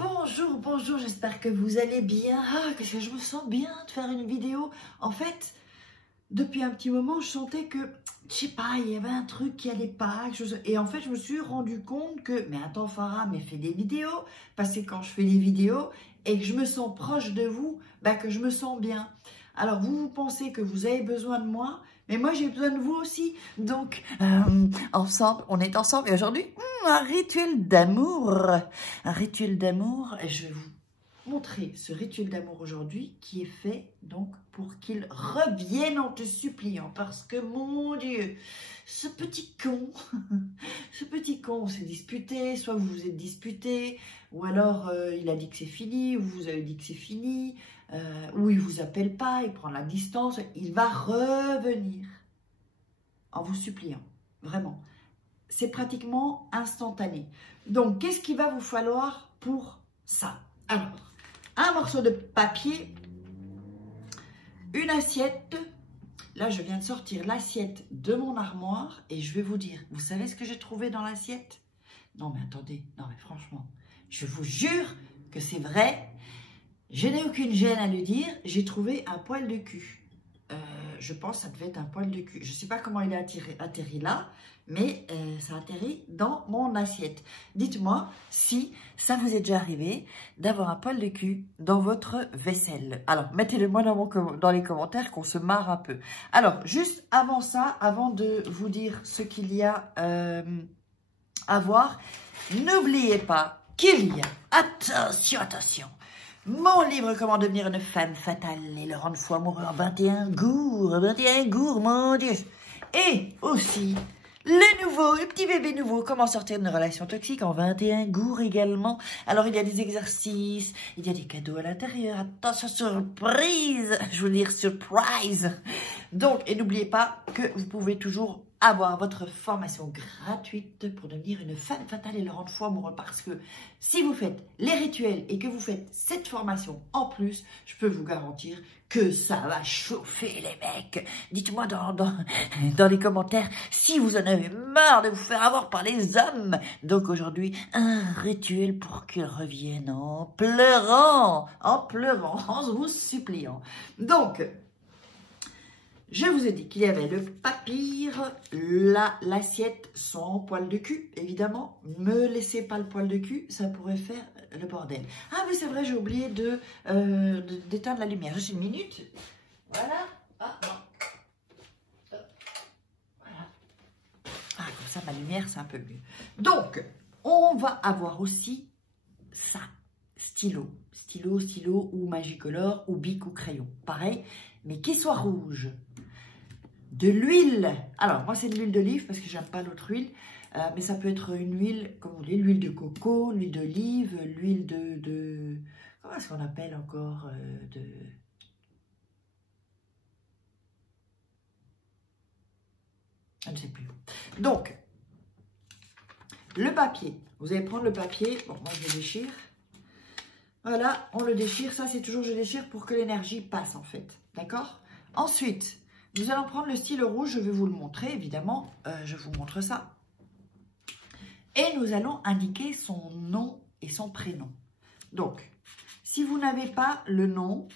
Bonjour, bonjour, j'espère que vous allez bien. Ah, qu'est-ce que je me sens bien de faire une vidéo. En fait, depuis un petit moment, je sentais que, je sais pas, il y avait un truc qui allait pas. Et en fait, je me suis rendu compte que, mais attends Farah, mais fais des vidéos. Parce que quand je fais des vidéos et que je me sens proche de vous, bah, que je me sens bien. Alors, vous pensez que vous avez besoin de moi, mais moi, j'ai besoin de vous aussi. Donc, ensemble, on est ensemble. Et aujourd'hui, un rituel d'amour. Un rituel d'amour. Et je vais vous montrer ce rituel d'amour aujourd'hui qui est fait donc pour qu'il revienne en te suppliant. Parce que, mon Dieu, ce petit con, on s'est disputé. Soit vous vous êtes disputé, ou alors il a dit que c'est fini, ou vous avez dit que c'est fini. Ou il ne vous appelle pas, il prend la distance, il va revenir en vous suppliant, vraiment. C'est pratiquement instantané. Donc, qu'est-ce qu'il va vous falloir pour ça? Alors, un morceau de papier, une assiette. Là, je viens de sortir l'assiette de mon armoire et je vais vous dire, vous savez ce que j'ai trouvé dans l'assiette? Non, mais attendez, non, mais franchement, je vous jure que c'est vrai. Je n'ai aucune gêne à le dire, j'ai trouvé un poil de cul. Je pense que ça devait être un poil de cul. Je ne sais pas comment il est atterri là, mais ça a atterri dans mon assiette. Dites-moi si ça vous est déjà arrivé d'avoir un poil de cul dans votre vaisselle. Alors, mettez-le moi dans les commentaires qu'on se marre un peu. Alors, juste avant ça, avant de vous dire ce qu'il y a à voir, n'oubliez pas qu'il y a, attention, mon livre « Comment devenir une femme fatale et le rendre fou amoureux en 21 gourds, mon Dieu !» Et aussi, le petit bébé nouveau, « Comment sortir d'une relation toxique en 21 gourds » également. Alors, il y a des exercices, il y a des cadeaux à l'intérieur. Attention, surprise, je veux dire surprise. Donc, et n'oubliez pas que vous pouvez toujours avoir votre formation gratuite pour devenir une femme fatale et le rendre fou amoureux. Parce que si vous faites les rituels et que vous faites cette formation en plus, je peux vous garantir que ça va chauffer les mecs. Dites-moi dans les commentaires si vous en avez marre de vous faire avoir par les hommes. Donc aujourd'hui, un rituel pour qu'ils reviennent en pleurant, en vous suppliant. Donc, je vous ai dit qu'il y avait le papier, l'assiette sans poil de cul, évidemment. Me laissez pas le poil de cul, ça pourrait faire le bordel. Ah oui, c'est vrai, j'ai oublié d'éteindre la lumière. Juste une minute. Voilà. Ah, non. Voilà. Ah, comme ça, ma lumière, c'est un peu mieux. Donc, on va avoir aussi ça. Stylo ou Magicolor ou bic ou crayon. Pareil, mais qui soit rouge. De l'huile. Alors, moi, c'est de l'huile d'olive parce que j'aime pas l'autre huile. Mais ça peut être une huile, comme vous voulez, l'huile de coco, l'huile d'olive, l'huile de... Comment est-ce qu'on appelle encore je ne sais plus. Donc, le papier. Vous allez prendre le papier. Bon, moi, je le déchire. Voilà, on le déchire. Ça, c'est toujours je déchire pour que l'énergie passe, en fait. D'accord? Ensuite, nous allons prendre le stylo rouge. Je vais vous le montrer, évidemment. Je vous montre ça. Et nous allons indiquer son nom et son prénom. Donc, si vous n'avez pas le nom,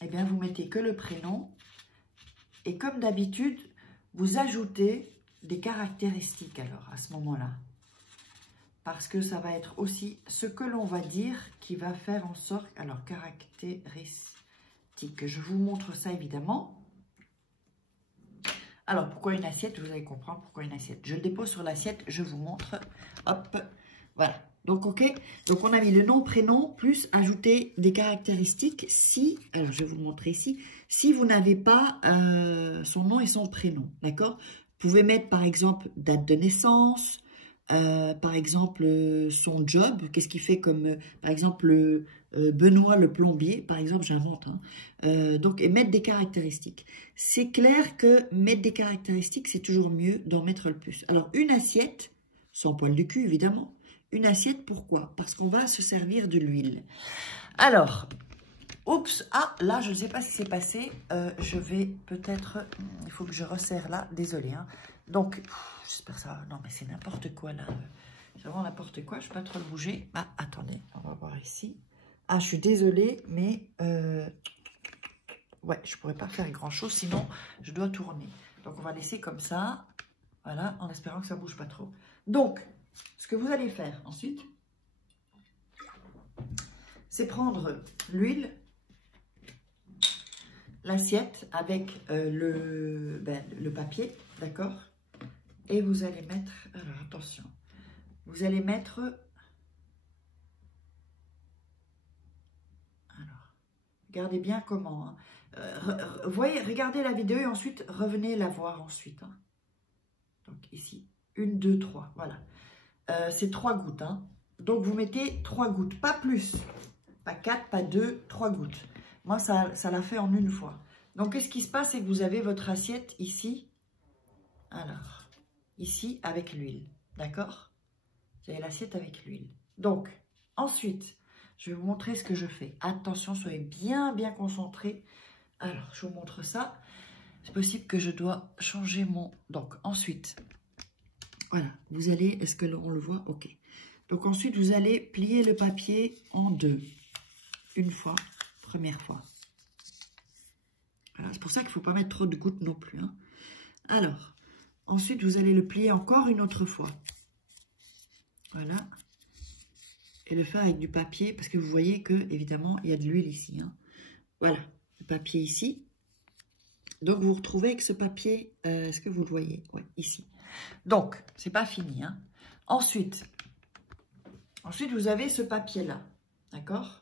eh bien, vous mettez que le prénom. Et comme d'habitude, vous ajoutez des caractéristiques, alors, à ce moment-là. Parce que ça va être aussi ce que l'on va dire qui va faire en sorte... Alors, caractéristiques. Je vous montre ça, évidemment. Alors, pourquoi une assiette? Vous allez comprendre pourquoi une assiette. Je le dépose sur l'assiette, je vous montre. Hop, voilà. Donc, ok. Donc, on a mis le nom, prénom, plus ajouter des caractéristiques. Si, alors je vais vous le montrer ici, si vous n'avez pas son nom et son prénom, d'accord? Vous pouvez mettre, par exemple, date de naissance, par exemple, son job, qu'est-ce qu'il fait comme, par exemple, Benoît le plombier, par exemple, j'invente. Hein. Donc, et mettre des caractéristiques. C'est clair que mettre des caractéristiques, c'est toujours mieux d'en mettre le plus. Alors, une assiette, sans poil de cul, évidemment. Une assiette, pourquoi? Parce qu'on va se servir de l'huile. Alors, oups, ah, là, je ne sais pas ce qui s'est passé. Je vais peut-être, il faut que je resserre là, désolé. Hein. Donc, j'espère ça, non, mais c'est n'importe quoi, là. C'est vraiment n'importe quoi. Je ne peux pas trop le bouger. Ah, attendez, on va voir ici. Ah, je suis désolée, mais ouais, je ne pourrais pas faire grand-chose, sinon je dois tourner. Donc, on va laisser comme ça. Voilà, en espérant que ça ne bouge pas trop. Donc, ce que vous allez faire ensuite, c'est prendre l'huile, l'assiette avec le papier, d'accord? Et vous allez mettre, alors attention, vous allez mettre, alors, regardez bien comment, hein. Voyez, regardez la vidéo et ensuite revenez la voir ensuite, hein. Donc ici, 1, 2, 3, voilà. C'est 3 gouttes, hein. Donc vous mettez 3 gouttes, pas plus, pas 4, pas 2, 3 gouttes. Moi, ça l'a fait en une fois. Donc, qu'est-ce qui se passe? C'est que vous avez votre assiette ici. Alors, ici, avec l'huile. D'accord? Vous avez l'assiette avec l'huile. Donc, ensuite, je vais vous montrer ce que je fais. Attention, soyez bien, bien concentrés. Alors, je vous montre ça. C'est possible que je dois changer mon... Donc, ensuite, voilà. Vous allez... Est-ce que on le voit? Ok. Donc, ensuite, vous allez plier le papier en deux. Une fois. Première fois. Voilà, c'est pour ça qu'il ne faut pas mettre trop de gouttes non plus, hein. Alors, ensuite, vous allez le plier encore une autre fois. Voilà. Et le faire avec du papier, parce que vous voyez que, évidemment, il y a de l'huile ici, hein. Voilà, le papier ici. Donc, vous vous retrouvez avec ce papier, est-ce que vous le voyez? Oui, ici. Donc, c'est pas fini, hein. Ensuite, vous avez ce papier-là, d'accord?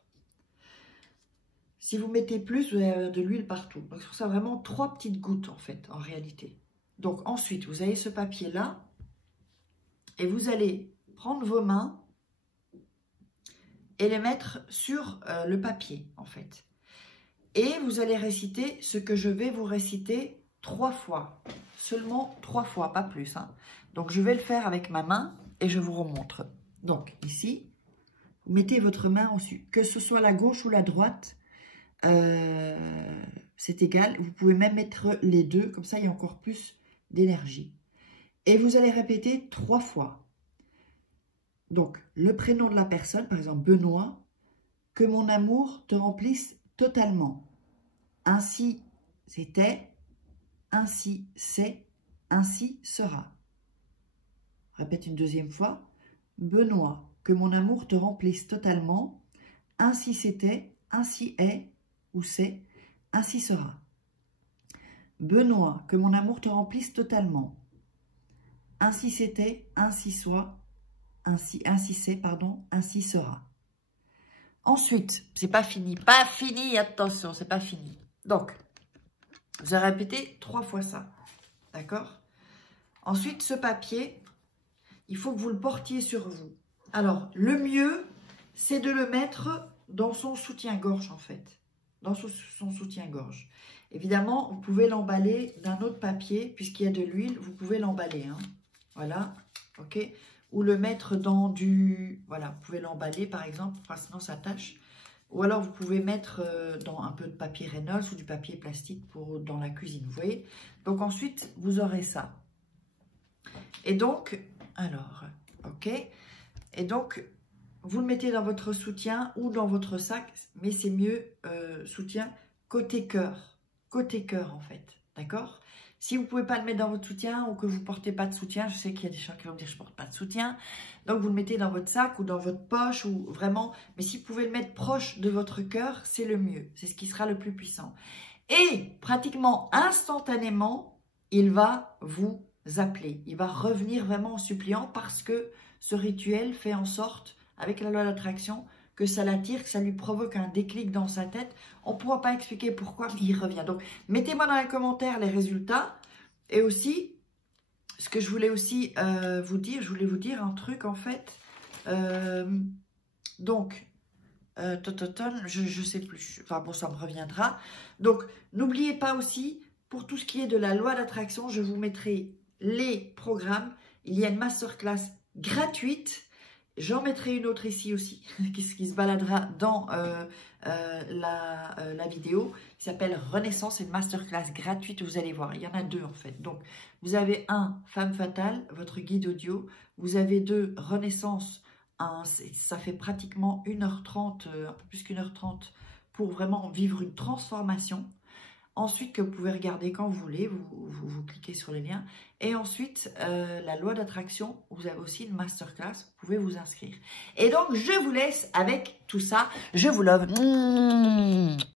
Si vous mettez plus, vous allez avoir de l'huile partout. Donc, c'est pour ça vraiment 3 petites gouttes, en fait, en réalité. Donc, ensuite, vous avez ce papier-là. Et vous allez prendre vos mains et les mettre sur le papier, en fait. Et vous allez réciter ce que je vais vous réciter 3 fois. Seulement 3 fois, pas plus, hein. Donc, je vais le faire avec ma main et je vous remontre. Donc, ici, vous mettez votre main dessus. Que ce soit la gauche ou la droite, c'est égal. Vous pouvez même mettre les deux, comme ça il y a encore plus d'énergie. Et vous allez répéter 3 fois. Donc, le prénom de la personne, par exemple Benoît, que mon amour te remplisse totalement. Ainsi c'était, ainsi c'est, ainsi sera. Répète une deuxième fois. Benoît, que mon amour te remplisse totalement. Ainsi c'était, ainsi est, ou c'est, ainsi sera. Benoît, que mon amour te remplisse totalement. Ainsi c'était, ainsi soit, ainsi c'est, pardon, ainsi sera. Ensuite, c'est pas fini, attention, c'est pas fini. Donc, vous allez répéter 3 fois ça, d'accord? Ensuite, ce papier, il faut que vous le portiez sur vous. Alors, le mieux, c'est de le mettre dans son soutien-gorge, en fait. Dans son soutien-gorge. Évidemment, vous pouvez l'emballer d'un autre papier, puisqu'il y a de l'huile, vous pouvez l'emballer, hein. Voilà, ok? Ou le mettre dans du... Voilà, vous pouvez l'emballer, par exemple, sinon ça tâche. Ou alors, vous pouvez mettre dans un peu de papier Reynolds ou du papier plastique dans la cuisine, vous voyez? Donc, ensuite, vous aurez ça. Et donc, alors, ok? Et donc, vous le mettez dans votre soutien ou dans votre sac, mais c'est mieux soutien côté cœur en fait, d'accord? Si vous ne pouvez pas le mettre dans votre soutien ou que vous ne portez pas de soutien, je sais qu'il y a des gens qui vont me dire je ne porte pas de soutien, donc vous le mettez dans votre sac ou dans votre poche ou vraiment, mais si vous pouvez le mettre proche de votre cœur, c'est le mieux, c'est ce qui sera le plus puissant. Et pratiquement instantanément, il va vous appeler, il va revenir vraiment en suppliant parce que ce rituel fait en sorte, avec la loi d'attraction, que ça l'attire, que ça lui provoque un déclic dans sa tête. On ne pourra pas expliquer pourquoi, mais il revient. Donc, mettez-moi dans les commentaires les résultats. Et aussi, ce que je voulais aussi vous dire, je voulais vous dire un truc en fait. Donc, je ne sais plus. Enfin bon, ça me reviendra. Donc, n'oubliez pas aussi, pour tout ce qui est de la loi d'attraction, je vous mettrai les programmes. Il y a une masterclass gratuite. J'en mettrai une autre ici aussi, qui se baladera dans la vidéo, qui s'appelle Renaissance, c'est une masterclass gratuite, vous allez voir, il y en a 2 en fait. Donc, vous avez un, Femme Fatale, votre guide audio, Vous avez 2 Renaissance. Ça fait pratiquement 1h30, un peu plus qu'1h30 pour vraiment vivre une transformation. Ensuite, que vous pouvez regarder quand vous voulez, vous cliquez sur les liens. Et ensuite, la loi d'attraction, vous avez aussi une masterclass, vous pouvez vous inscrire. Et donc, je vous laisse avec tout ça. Je vous love.